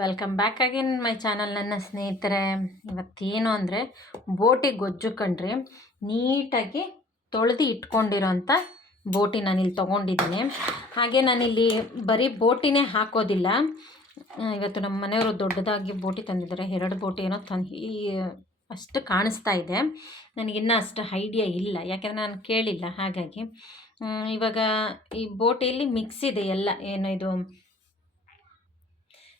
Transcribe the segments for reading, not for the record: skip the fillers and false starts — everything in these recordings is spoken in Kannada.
Welcome back again my channel. ನನ್ನ ಸ್ನೇಹಿತರೆ, ಇವತ್ತೇನು ಅಂದರೆ ಬೋಟಿ ಗೊಜ್ಜು ಕಣ್ರಿ. ನೀಟಾಗಿ ತೊಳೆದು ಇಟ್ಕೊಂಡಿರೋಂಥ ಬೋಟಿ ನಾನಿಲ್ಲಿ ತೊಗೊಂಡಿದ್ದೀನಿ. ಹಾಗೆ ನಾನಿಲ್ಲಿ ಬರೀ ಬೋಟಿನೇ ಹಾಕೋದಿಲ್ಲ. ಇವತ್ತು ನಮ್ಮ ಮನೆಯವರು ದೊಡ್ಡದಾಗಿ ಬೋಟಿ ತಂದಿದ್ದಾರೆ. 2 ಬೋಟಿ ಏನೋ ಅಷ್ಟು ಕಾಣಿಸ್ತಾ ಇದೆ. ನನಗಿನ್ನೂ ಅಷ್ಟು ಐಡಿಯಾ ಇಲ್ಲ, ಯಾಕೆಂದರೆ ನಾನು ಕೇಳಿಲ್ಲ. ಹಾಗಾಗಿ ಇವಾಗ ಈ ಬೋಟಿಯಲ್ಲಿ ಮಿಕ್ಸ್ ಇದೆ ಎಲ್ಲ. ಏನು ಇದು,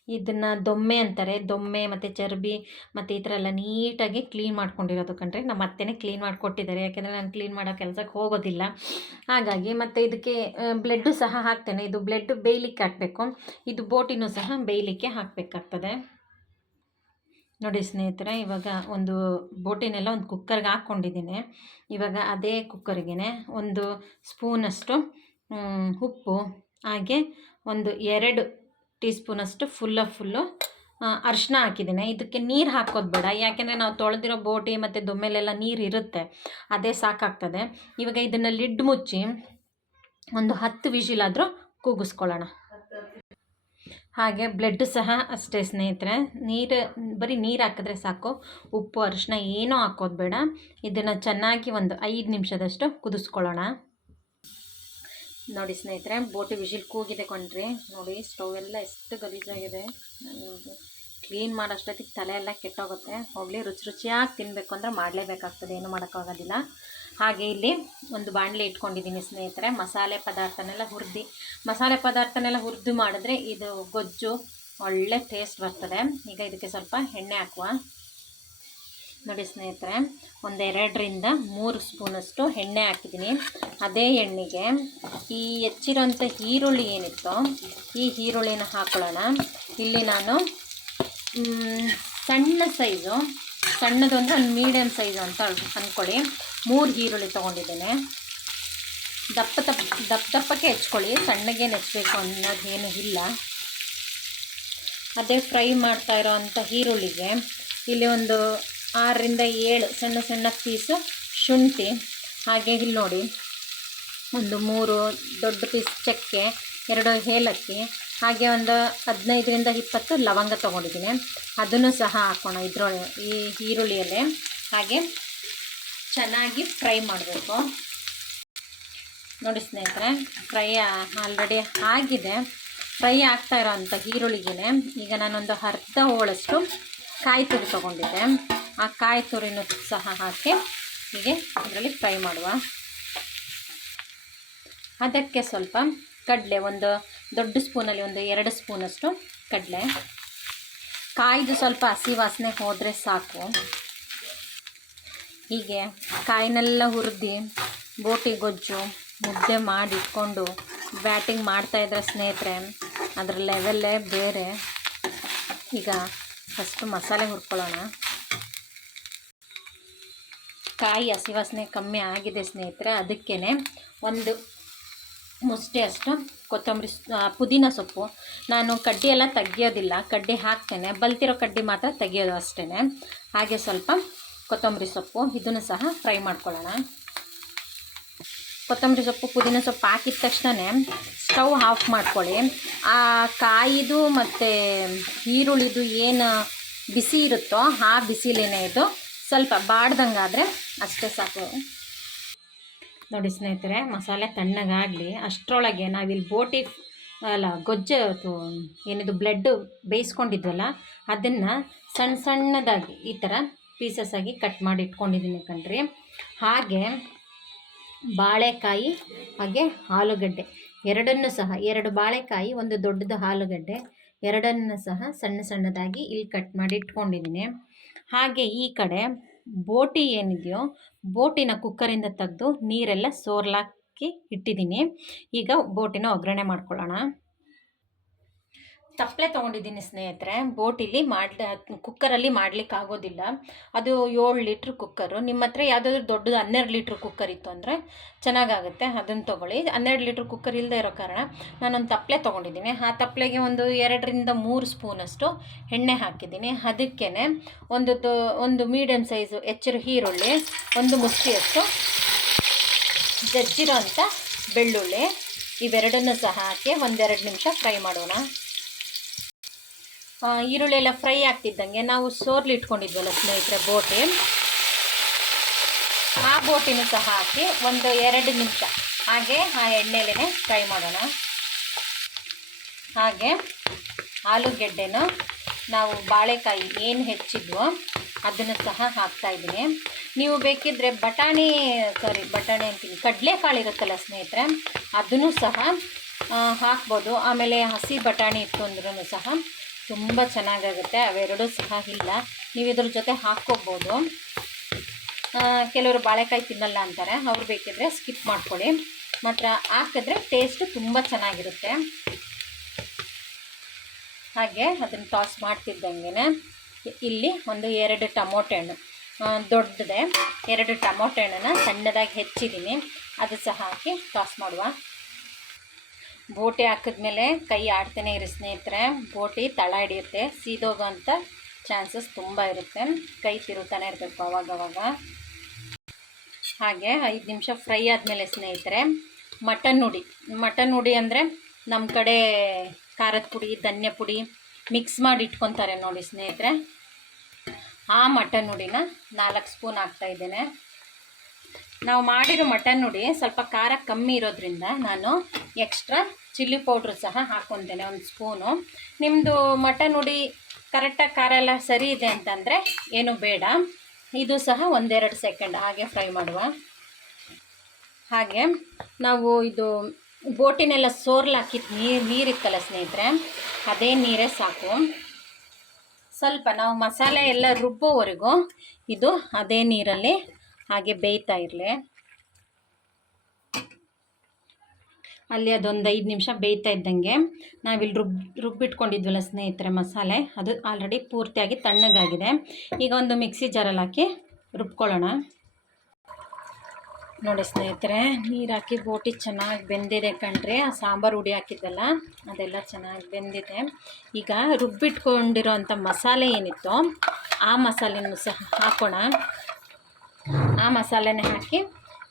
ಇದನ್ನು ದೊಮ್ಮೆ ಅಂತಾರೆ. ದೊಮ್ಮೆ ಮತ್ತು ಚರ್ಬಿ ಮತ್ತು ಈ ಥರ ಎಲ್ಲ ನೀಟಾಗಿ ಕ್ಲೀನ್ ಮಾಡ್ಕೊಂಡಿರೋದು ಕಣ್ರಿ. ನಮ್ಮ ಅತ್ತೆನೇ ಕ್ಲೀನ್ ಮಾಡಿಕೊಟ್ಟಿದ್ದಾರೆ, ಯಾಕೆಂದರೆ ನಾನು ಕ್ಲೀನ್ ಮಾಡೋ ಕೆಲಸಕ್ಕೆ ಹೋಗೋದಿಲ್ಲ. ಹಾಗಾಗಿ ಮತ್ತು ಇದಕ್ಕೆ ಬ್ಲೆಡ್ಡು ಸಹ ಹಾಕ್ತೇನೆ. ಇದು ಬ್ಲೆಡ್ ಬೇಯಲಿಕ್ಕೆ ಹಾಕಬೇಕು. ಇದು ಬೋಟಿನೂ ಸಹ ಬೇಯಲಿಕ್ಕೆ ಹಾಕಬೇಕಾಗ್ತದೆ. ನೋಡಿ ಸ್ನೇಹಿತರೆ, ಇವಾಗ ಒಂದು ಬೋಟಿನೆಲ್ಲ ಒಂದು ಕುಕ್ಕರ್ಗೆ ಹಾಕ್ಕೊಂಡಿದ್ದೀನಿ. ಇವಾಗ ಅದೇ ಕುಕ್ಕರ್ಗೆ 1 ಸ್ಪೂನಷ್ಟು ಉಪ್ಪು, ಹಾಗೆ ಒಂದು 2 ಟೀ ಸ್ಪೂನಷ್ಟು ಫುಲ್ಲು ಅರಿಶಿನ ಹಾಕಿದ್ದೀನಿ. ಇದಕ್ಕೆ ನೀರು ಹಾಕೋದು ಬೇಡ, ಯಾಕೆಂದರೆ ನಾವು ತೊಳೆದಿರೋ ಬೋಟಿ ಮತ್ತು ದೊಮ್ಮೆಲೆಲ್ಲ ನೀರು ಇರುತ್ತೆ, ಅದೇ ಸಾಕಾಗ್ತದೆ. ಇವಾಗ ಇದನ್ನು ಲಿಡ್ ಮುಚ್ಚಿ ಒಂದು 10 ವಿಷಿಲಾದರೂ ಕೂಗಿಸ್ಕೊಳ್ಳೋಣ. ಹಾಗೆ ಬ್ಲೆಡ್ ಸಹ ಅಷ್ಟೇ ಸ್ನೇಹಿತರೆ, ಬರೀ ನೀರು ಹಾಕಿದ್ರೆ ಸಾಕು. ಉಪ್ಪು ಅರಿಶಿನ ಏನೂ ಹಾಕೋದು ಬೇಡ. ಇದನ್ನು ಚೆನ್ನಾಗಿ ಒಂದು 5 ನಿಮಿಷದಷ್ಟು ಕುದಿಸ್ಕೊಳ್ಳೋಣ. ನೋಡಿ ಸ್ನೇಹಿತರೆ, ಬೋಟಿ ವಿಷಿಲ್ ಕೂಗಿದೆ ಕೊಂಡ್ರಿ. ನೋಡಿ ಸ್ಟವ್ ಎಲ್ಲ ಎಷ್ಟು ಗಲೀಜಾಗಿದೆ. ಕ್ಲೀನ್ ಮಾಡೋಷ್ಟೊತ್ತಿಗೆ ತಲೆ ಎಲ್ಲ ಕೆಟ್ಟೋಗುತ್ತೆ. ಹೋಗಲಿ, ರುಚಿಯಾಗಿ ತಿನ್ನಬೇಕು ಅಂದರೆ ಮಾಡಲೇಬೇಕಾಗ್ತದೆ, ಏನು ಮಾಡೋಕ್ಕಾಗೋದಿಲ್ಲ. ಹಾಗೆ ಇಲ್ಲಿ ಒಂದು ಬಾಣಲೆ ಇಟ್ಕೊಂಡಿದ್ದೀನಿ ಸ್ನೇಹಿತರೆ. ಮಸಾಲೆ ಪದಾರ್ಥನೆಲ್ಲ ಹುರಿದು ಮಾಡಿದ್ರೆ ಇದು ಗೊಜ್ಜು ಒಳ್ಳೆ ಟೇಸ್ಟ್ ಬರ್ತದೆ. ಈಗ ಇದಕ್ಕೆ ಸ್ವಲ್ಪ ಎಣ್ಣೆ ಹಾಕುವ. ನೋಡಿ ಸ್ನೇಹಿತರೆ, 2ರಿಂದ 3 ಸ್ಪೂನಷ್ಟು ಎಣ್ಣೆ ಹಾಕಿದ್ದೀನಿ. ಅದೇ ಎಣ್ಣೆಗೆ ಈ ಹೆಚ್ಚಿರೋಂಥ ಈರುಳ್ಳಿ ಏನಿತ್ತು, ಈ ಈರುಳ್ಳಿನ ಹಾಕೊಳ್ಳೋಣ. ಇಲ್ಲಿ ನಾನು ಸಣ್ಣ ಸೈಜು, ಸಣ್ಣದು ಅಂದರೆ ಒಂದು ಮೀಡಿಯಮ್ ಸೈಜು ಅಂತ ಅಂದ್ಕೊಳ್ಳಿ, 3 ಈರುಳ್ಳಿ ತೊಗೊಂಡಿದ್ದೇನೆ. ದಪ್ಪಕ್ಕೆ ಹೆಚ್ಕೊಳ್ಳಿ, ಸಣ್ಣಗೆ ನೆಚ್ಚಬೇಕು ಅನ್ನೋದೇನು ಇಲ್ಲ. ಅದೇ ಫ್ರೈ ಮಾಡ್ತಾ ಇರೋವಂಥ ಈರುಳ್ಳಿಗೆ ಇಲ್ಲಿ ಒಂದು 6ರಿಂದ 7 ಸಣ್ಣ ಪೀಸು ಶುಂಠಿ, ಹಾಗೆ ಇಲ್ಲಿ ನೋಡಿ ಒಂದು 3 ದೊಡ್ಡ ಪೀಸ್ ಚಕ್ಕೆ, 2 ಏಲಕ್ಕಿ, ಹಾಗೆ ಒಂದು 15ರಿಂದ 20 ಲವಂಗ ತೊಗೊಂಡಿದ್ದೀನಿ. ಅದನ್ನು ಸಹ ಹಾಕೋಣ ಈ ಈರುಳ್ಳಿಯಲ್ಲೇ. ಹಾಗೆ ಚೆನ್ನಾಗಿ ಫ್ರೈ ಮಾಡಬೇಕು. ನೋಡಿ ಸ್ನೇಹಿತರೆ, ಫ್ರೈ ಆಲ್ರೆಡಿ ಆಗಿದೆ. ಫ್ರೈ ಆಗ್ತಾ ಇರೋವಂಥ ಈರುಳ್ಳಿಗೆ ಈಗ ನಾನೊಂದು ಅರ್ಧ ಹೋಳಷ್ಟು ಕಾಯಿ ತುರಿ ತೊಗೊಂಡಿದ್ದೆ. ಆ ಕಾಯಿ ತುರಿನೂ ಸಹ ಹಾಕಿ ಹೀಗೆ ಇದರಲ್ಲಿ ಫ್ರೈ ಮಾಡುವ. ಅದಕ್ಕೆ ಸ್ವಲ್ಪ ಕಡಲೆ, ಒಂದು ದೊಡ್ಡ ಸ್ಪೂನಲ್ಲಿ ಒಂದು 2 ಸ್ಪೂನಷ್ಟು ಕಡಲೆ. ಕಾಯ್ದು ಸ್ವಲ್ಪ ಹಸಿ ವಾಸನೆ ಹೋದರೆ ಸಾಕು. ಹೀಗೆ ಕಾಯಿನೆಲ್ಲ ಹುರಿದು ಬೋಟಿ ಗೊಜ್ಜು ಮುದ್ದೆ ಮಾಡಿಟ್ಕೊಂಡು ಬ್ಯಾಟಿಂಗ್ ಮಾಡ್ತಾಯಿದ್ರೆ ಸ್ನೇಹಿತರೆ, ಅದರ ಲೆವೆಲ್ಲೇ ಬೇರೆ. ಈಗ ಫಸ್ಟು ಮಸಾಲೆ ಹುರ್ಕೊಳ್ಳೋಣ. ಕಾಯಿ ಹಸಿ ವಾಸನೆ ಕಮ್ಮಿ ಆಗಿದೆ ಸ್ನೇಹಿತರೆ. ಅದಕ್ಕೇ ಒಂದು ಮುಷ್ಟಿ ಅಷ್ಟು ಕೊತ್ತಂಬರಿ, ಪುದೀನ ಸೊಪ್ಪು. ನಾನು ಕಡ್ಡಿ ಎಲ್ಲ ತೆಗಿಯೋದಿಲ್ಲ, ಕಡ್ಡಿ ಹಾಕ್ತೇನೆ, ಬಲ್ತಿರೋ ಕಡ್ಡಿ ಮಾತ್ರ ತೆಗಿಯೋದು ಅಷ್ಟೇ. ಹಾಗೆ ಸ್ವಲ್ಪ ಕೊತ್ತಂಬರಿ ಸೊಪ್ಪು, ಇದನ್ನು ಸಹ ಫ್ರೈ ಮಾಡ್ಕೊಳ್ಳೋಣ. ಕೊತ್ತಂಬರಿ ಸೊಪ್ಪು, ಪುದೀನ ಸೊಪ್ಪು ಹಾಕಿದ ತಕ್ಷಣ ಸ್ಟವ್ ಆಫ್ ಮಾಡ್ಕೊಳ್ಳಿ. ಆ ಕಾಯಿದು ಮತ್ತು ಈರುಳ್ಳಿದು ಏನು ಬಿಸಿ ಇರುತ್ತೋ ಆ ಬಿಸಿಲೇನೇ ಇದು ಸ್ವಲ್ಪ ಬಾಡ್ದಂಗಾದರೆ ಅಷ್ಟೇ ಸಾಕು. ನೋಡಿ ಸ್ನೇಹಿತರೆ, ಮಸಾಲೆ ತಣ್ಣಗಾಗಲಿ. ಅಷ್ಟರೊಳಗೆ ನಾವಿಲ್ಲಿ ಬೋಟಿ ಗೊಜ್ಜು ಏನಿದು ಬ್ಲೆಡ್ಡು ಬೇಯಿಸ್ಕೊಂಡಿದ್ವಲ್ಲ, ಅದನ್ನು ಸಣ್ಣದಾಗಿ ಈ ಥರ ಪೀಸಸ್ ಆಗಿ ಕಟ್ ಮಾಡಿ ಇಟ್ಕೊಂಡಿದ್ದೀನಿ ಕಣ್ರಿ. ಹಾಗೆ ಬಾಳೆಕಾಯಿ, ಹಾಗೆ ಆಲೂಗಡ್ಡೆ ಎರಡನ್ನೂ ಸಹ, 2 ಬಾಳೆಕಾಯಿ, ಒಂದು ದೊಡ್ಡದು ಆಲೂಗಡ್ಡೆ, ಎರಡನ್ನು ಸಹ ಸಣ್ಣದಾಗಿ ಇಲ್ಲಿ ಕಟ್ ಮಾಡಿ ಇಟ್ಕೊಂಡಿದ್ದೀನಿ. ಹಾಗೆ ಈ ಕಡೆ ಬೋಟಿ ಏನಿದೆಯೋ, ಬೋಟಿನ ಕುಕ್ಕರಿಂದ ತೆಗೆದು ನೀರೆಲ್ಲ ಸೋರ್ಲಾಕಿ ಇಟ್ಟಿದ್ದೀನಿ. ಈಗ ಬೋಟಿನ ಒಗ್ಗರಣೆ ಮಾಡ್ಕೊಳ್ಳೋಣ. ತಪ್ಪಲೆ ತೊಗೊಂಡಿದ್ದೀನಿ ಸ್ನೇಹಿತರೆ. ಬೋಟಿಲಿ ಕುಕ್ಕರಲ್ಲಿ ಮಾಡ್ಲಿಕ್ಕೆ ಆಗೋದಿಲ್ಲ, ಅದು 7 ಲೀಟ್ರ್ ಕುಕ್ಕರು. ನಿಮ್ಮ ಹತ್ರ ಯಾವುದಾದ್ರೂ ದೊಡ್ಡದು 12 ಲೀಟ್ರ್ ಕುಕ್ಕರ್ ಇತ್ತು ಅಂದರೆ ಚೆನ್ನಾಗಾಗುತ್ತೆ, ಅದನ್ನು ತೊಗೊಳ್ಳಿ. 12 ಲೀಟ್ರ್ ಕುಕ್ಕರ್ ಇಲ್ಲದೆ ಇರೋ ಕಾರಣ ನಾನೊಂದು ತಪ್ಪಲೆ ತೊಗೊಂಡಿದ್ದೀನಿ. ಆ ತಪ್ಪಲೆಗೆ ಒಂದು 2ರಿಂದ 3 ಸ್ಪೂನಷ್ಟು ಎಣ್ಣೆ ಹಾಕಿದ್ದೀನಿ. ಅದಕ್ಕೇ ಒಂದು ಮೀಡಿಯಮ್ ಸೈಜು ಹೆಚ್ಚಿರೋ ಈರುಳ್ಳಿ, ಒಂದು ಮುಷ್ಟಿಯಷ್ಟು ಜಜ್ಜಿರೋ ಅಂಥ ಬೆಳ್ಳುಳ್ಳಿ, ಇವೆರಡನ್ನೂ ಸಹ ಹಾಕಿ 1-2 ನಿಮಿಷ ಫ್ರೈ ಮಾಡೋಣ. ಈರುಳ್ಳಿ ಎಲ್ಲ ಫ್ರೈ ಆಗ್ತಿದ್ದಂಗೆ ನಾವು ಸೋರ್ಲಿ ಇಟ್ಕೊಂಡಿದ್ವಲ್ಲ ಸ್ನೇಹಿತರೆ ಬೋಟಿ, ಆ ಬೋಟಿನೂ ಸಹ ಹಾಕಿ ಒಂದು 2 ನಿಮಿಷ ಹಾಗೆ ಆ ಎಣ್ಣೆಲೇ ಫ್ರೈ ಮಾಡೋಣ. ಹಾಗೆ ಆಲೂಗೆಡ್ಡೆನೂ ನಾವು ಬಾಳೆಕಾಯಿ ಏನು ಹೆಚ್ಚಿದ್ವೋ ಅದನ್ನು ಸಹ ಹಾಕ್ತಾಯಿದ್ದೀನಿ. ನೀವು ಬೇಕಿದ್ದರೆ ಬಟಾಣಿ ಅಂತೀನಿ, ಕಡಲೆಕಾಳು ಇರುತ್ತಲ್ಲ ಸ್ನೇಹಿತರೆ, ಅದನ್ನು ಸಹ ಹಾಕ್ಬೋದು. ಆಮೇಲೆ ಹಸಿ ಬಟಾಣಿ ಇತ್ತು ಅಂದ್ರೂ ಸಹ ತುಂಬ ಚೆನ್ನಾಗಾಗುತ್ತೆ. ಅವೆರಡೂ ಸಹ ಇಲ್ಲ, ನೀವು ಇದ್ರ ಜೊತೆ ಹಾಕ್ಕೋಬೋದು. ಕೆಲವರು ಬಾಳೆಕಾಯಿ ತಿನ್ನಲ್ಲ ಅಂತಾರೆ, ಅವ್ರು ಬೇಕಿದ್ರೆ ಸ್ಕಿಪ್ ಮಾಡ್ಕೊಳ್ಳಿ. ಮಾತ್ರ ಹಾಕಿದ್ರೆ ಟೇಸ್ಟು ತುಂಬ ಚೆನ್ನಾಗಿರುತ್ತೆ. ಹಾಗೆ ಅದನ್ನು ಟಾಸ್ ಮಾಡ್ತಿದ್ದಂಗೆ ಇಲ್ಲಿ ಒಂದು 2 ಟೊಮೊಟೊ ಹಣ್ಣು, ದೊಡ್ಡದೆ 2 ಟೊಮೊಟೊ ಹಣ್ಣನ್ನು ಸಣ್ಣದಾಗಿ ಹೆಚ್ಚಿದ್ದೀನಿ, ಅದು ಸಹ ಹಾಕಿ ಟಾಸ್ ಮಾಡುವ. ಬೋಟಿ ಹಾಕಿದ್ಮೇಲೆ ಕೈ ಆಡ್ತಾನೆ ಇರಿ ಸ್ನೇಹಿತರೆ, ಬೋಟಿ ತಳ ಹಿಡಿಯುತ್ತೆ, ಸೀದೋಗೋ ಅಂಥ ಚಾನ್ಸಸ್ ತುಂಬ ಇರುತ್ತೆ. ಕೈ ತಿರುತ್ತಾನೆ ಇರಬೇಕು ಅವಾಗವಾಗ. ಹಾಗೆ 5 ನಿಮಿಷ ಫ್ರೈ ಆದಮೇಲೆ ಸ್ನೇಹಿತರೆ ಮಟನ್ ಹುಡಿ ಅಂದರೆ ನಮ್ಮ ಕಡೆ ಖಾರದ ಪುಡಿ, ಧನ್ಯ ಪುಡಿ ಮಿಕ್ಸ್ ಮಾಡಿ ಇಟ್ಕೊತಾರೆ ನೋಡಿ ಸ್ನೇಹಿತರೆ, ಆ ಮಟನ್ ಹುಡಿನ 4 ಸ್ಪೂನ್ ಹಾಕ್ತಾಯಿದ್ದೇನೆ. ನಾವು ಮಾಡಿರೋ ಮಟನ್ ಹುಡಿ ಸ್ವಲ್ಪ ಖಾರ ಕಮ್ಮಿ ಇರೋದ್ರಿಂದ ನಾನು ಎಕ್ಸ್ಟ್ರಾ ಚಿಲ್ಲಿ ಪೌಡ್ರು ಸಹ ಹಾಕ್ಕೊತೇನೆ 1 ಸ್ಪೂನು. ನಿಮ್ಮದು ಮಟನ್ ಹುಡಿ ಕರೆಕ್ಟಾಗಿ ಖಾರ ಎಲ್ಲ ಸರಿ ಇದೆ ಅಂತಂದರೆ ಏನು ಬೇಡ, ಇದು ಸಹ 1-2 ಸೆಕೆಂಡ್ ಹಾಗೆ ಫ್ರೈ ಮಾಡುವ. ಹಾಗೆ ನಾವು ಇದು ಬೋಟಿನೆಲ್ಲ ಸೋರ್ಲಾಕಿದ್ದು ನೀರಿತ್ತಲ್ಲ ಸ್ನೇಹಿತರೆ, ಅದೇ ನೀರೇ ಸಾಕು. ಸ್ವಲ್ಪ ನಾವು ಮಸಾಲೆ ಎಲ್ಲ ರುಬ್ಬೋವರೆಗೂ ಇದು ಅದೇ ನೀರಲ್ಲಿ ಹಾಗೆ ಬೇಯ್ತಾ ಇರಲಿ. ಅಲ್ಲಿ ಅದೊಂದು 5 ನಿಮಿಷ ಬೇಯ್ತಾ ಇದ್ದಂಗೆ ನಾವಿಲ್ಲಿ ರುಬ್ಬಿಟ್ಕೊಂಡಿದ್ವಲ್ಲ ಸ್ನೇಹಿತರೆ ಮಸಾಲೆ, ಅದು ಆಲ್ರೆಡಿ ಪೂರ್ತಿಯಾಗಿ ತಣ್ಣಗಾಗಿದೆ. ಈಗ ಒಂದು ಮಿಕ್ಸಿ ಜಾರಲ್ಲಿ ಹಾಕಿ ರುಬ್ಕೊಳ್ಳೋಣ. ನೋಡಿ ಸ್ನೇಹಿತರೆ, ನೀರು ಹಾಕಿ ಬೋಟಿ ಚೆನ್ನಾಗಿ ಬೆಂದಿದೆ ಕಣ್ರಿ. ಆ ಸಾಂಬಾರು ಹುಡಿ ಹಾಕಿದ್ದಲ್ಲ ಅದೆಲ್ಲ ಚೆನ್ನಾಗಿ ಬೆಂದಿದೆ. ಈಗ ರುಬ್ಬಿಟ್ಕೊಂಡಿರೋ ಅಂಥ ಮಸಾಲೆ ಏನಿತ್ತು ಆ ಮಸಾಲೆನೂ ಸಹ ಹಾಕೋಣ. ಆ ಮಸಾಲೆನೇ ಹಾಕಿ,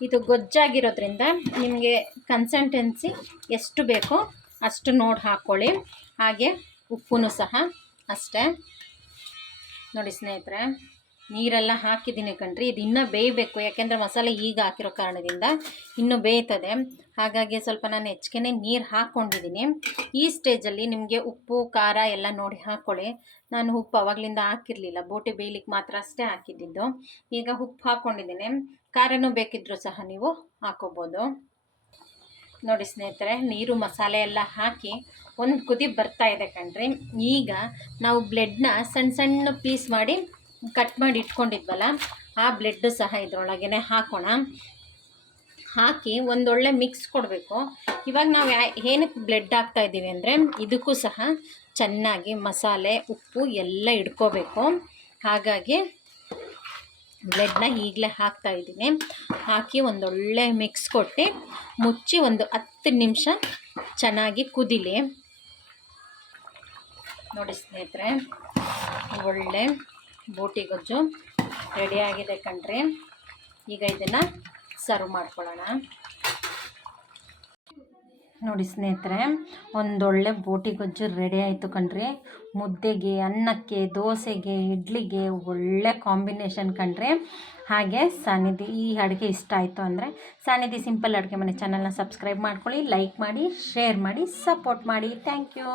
ಇದು ಗೊಜ್ಜಾಗಿರೋದ್ರಿಂದ ನಿಮಗೆ ಕನ್ಸಿಸ್ಟೆನ್ಸಿ ಎಷ್ಟು ಬೇಕೋ ಅಷ್ಟು ನೋಡಿ ಹಾಕ್ಕೊಳ್ಳಿ. ಹಾಗೆ ಉಪ್ಪು ಸಹ ಅಷ್ಟೇ. ನೋಡಿ ಸ್ನೇಹಿತರೆ, ನೀರೆಲ್ಲ ಹಾಕಿದ್ದೀನಿ ಕಣ್ರಿ. ಇದು ಇನ್ನೂ ಬೇಯಬೇಕು, ಯಾಕೆಂದರೆ ಮಸಾಲೆ ಈಗ ಹಾಕಿರೋ ಕಾರಣದಿಂದ ಇನ್ನೂ ಬೇಯ್ತದೆ. ಹಾಗಾಗಿ ಸ್ವಲ್ಪ ನಾನು ಹೆಚ್ಚಿಗೆ ನೀರು ಹಾಕ್ಕೊಂಡಿದ್ದೀನಿ. ಈ ಸ್ಟೇಜಲ್ಲಿ ನಿಮಗೆ ಉಪ್ಪು ಖಾರ ಎಲ್ಲ ನೋಡಿ ಹಾಕ್ಕೊಳ್ಳಿ. ನಾನು ಉಪ್ಪು ಆವಾಗಲಿಂದ ಹಾಕಿರಲಿಲ್ಲ, ಬೋಟಿ ಬೇಯಲಿಕ್ಕೆ ಮಾತ್ರ ಅಷ್ಟೇ ಹಾಕಿದ್ದಿದ್ದು. ಈಗ ಉಪ್ಪು ಹಾಕ್ಕೊಂಡಿದ್ದೀನಿ, ಖಾರನೂ ಬೇಕಿದ್ದರೂ ಸಹ ನೀವು ಹಾಕ್ಕೋಬೋದು. ನೋಡಿ ಸ್ನೇಹಿತರೆ, ನೀರು ಮಸಾಲೆ ಎಲ್ಲ ಹಾಕಿ ಒಂದು ಕುದಿ ಬರ್ತಾ ಇದೆ ಕಣ್ರಿ. ಈಗ ನಾವು ಬ್ಲೆಡ್ನ ಸಣ್ಣ ಪೀಸ್ ಮಾಡಿ ಕಟ್ ಮಾಡಿ ಇಟ್ಕೊಂಡಿದ್ವಲ್ಲ, ಆ ಬ್ಲೆಡ್ಡು ಸಹ ಇದರೊಳಗೇ ಹಾಕೋಣ. ಹಾಕಿ ಒಂದೊಳ್ಳೆ ಮಿಕ್ಸ್ ಕೊಡಬೇಕು. ಇವಾಗ ನಾವು ಏನಕ್ಕೆ ಬ್ಲೆಡ್ ಹಾಕ್ತಾಯಿದ್ದೀವಿ ಅಂದರೆ ಇದಕ್ಕೂ ಸಹ ಚೆನ್ನಾಗಿ ಮಸಾಲೆ ಉಪ್ಪು ಎಲ್ಲ ಇಡ್ಕೋಬೇಕು. ಹಾಗಾಗಿ ಬ್ಲೆಡ್ನ ಈಗಲೇ ಹಾಕ್ತಾಯಿದ್ದೀನಿ. ಹಾಕಿ ಒಂದೊಳ್ಳೆ ಮಿಕ್ಸ್ ಕೊಟ್ಟು ಮುಚ್ಚಿ ಒಂದು 10 ನಿಮಿಷ ಚೆನ್ನಾಗಿ ಕುದಿಲಿ. ನೋಡಿ ಸ್ನೇಹಿತರೆ, ಒಳ್ಳೆ ಬೋಟಿ ಗೊಜ್ಜು ರೆಡಿಯಾಗಿದೆ ಕಣ್ರಿ. ಈಗ ಇದನ್ನು ಸರ್ವ್ ಮಾಡ್ಕೊಳ್ಳೋಣ. ನೋಡಿ ಸ್ನೇಹಿತರೆ, ಒಂದೊಳ್ಳೆ ಬೋಟಿ ಗೊಜ್ಜು ರೆಡಿ ಆಯಿತು ಕಣ್ರಿ. ಮುದ್ದೆಗೆ, ಅನ್ನಕ್ಕೆ, ದೋಸೆಗೆ, ಇಡ್ಲಿಗೆ ಒಳ್ಳೆ ಕಾಂಬಿನೇಷನ್ ಕಣ್ರಿ. ಹಾಗೆ ಸಾನಿಧಿ ಈ ಅಡುಗೆ ಇಷ್ಟ ಆಯಿತು ಅಂದರೆ ಸಾನಿಧಿ ಸಿಂಪಲ್ ಅಡುಗೆ ಮನೆ ಚಾನಲ್ನ ಸಬ್ಸ್ಕ್ರೈಬ್ ಮಾಡ್ಕೊಳ್ಳಿ, ಲೈಕ್ ಮಾಡಿ, ಶೇರ್ ಮಾಡಿ, ಸಪೋರ್ಟ್ ಮಾಡಿ. Thank you.